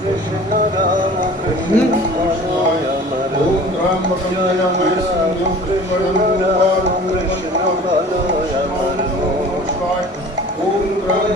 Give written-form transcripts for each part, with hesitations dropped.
Krishna Rama Krishna Hare Amar Jai Rama Krishna Rama Krishna Hare Amar Om Brahma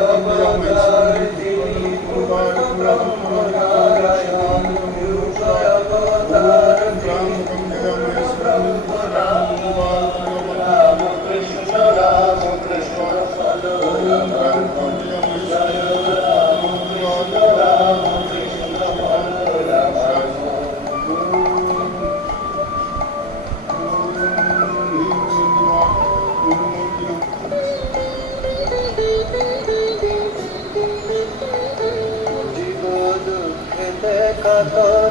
কাতর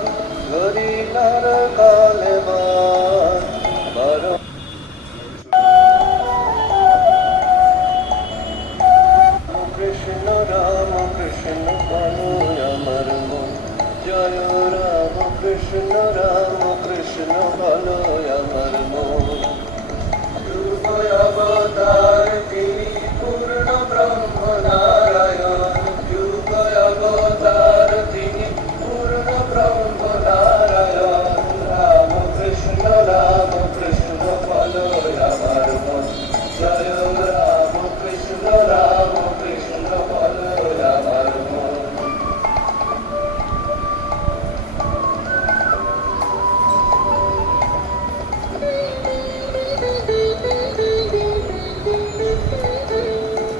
হরিণার কালে কৃষ্ণ রাম কৃষ্ণ বলো আমার মন জয় রাম কৃষ্ণ বলো আমার মন অবতার তিনি পূর্ণ ব্রহ্ম নারায়ণ যুগ অবতার তিনি পূর্ণ ব্রহ্ম নারায়ণ রাম কৃষ্ণ বলো আমার মন জয় রাম কৃষ্ণ বলো আমার মন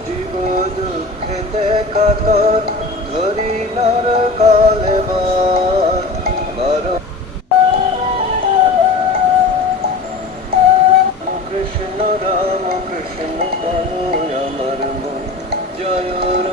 জীব দুঃখেতে কাতর হরিণার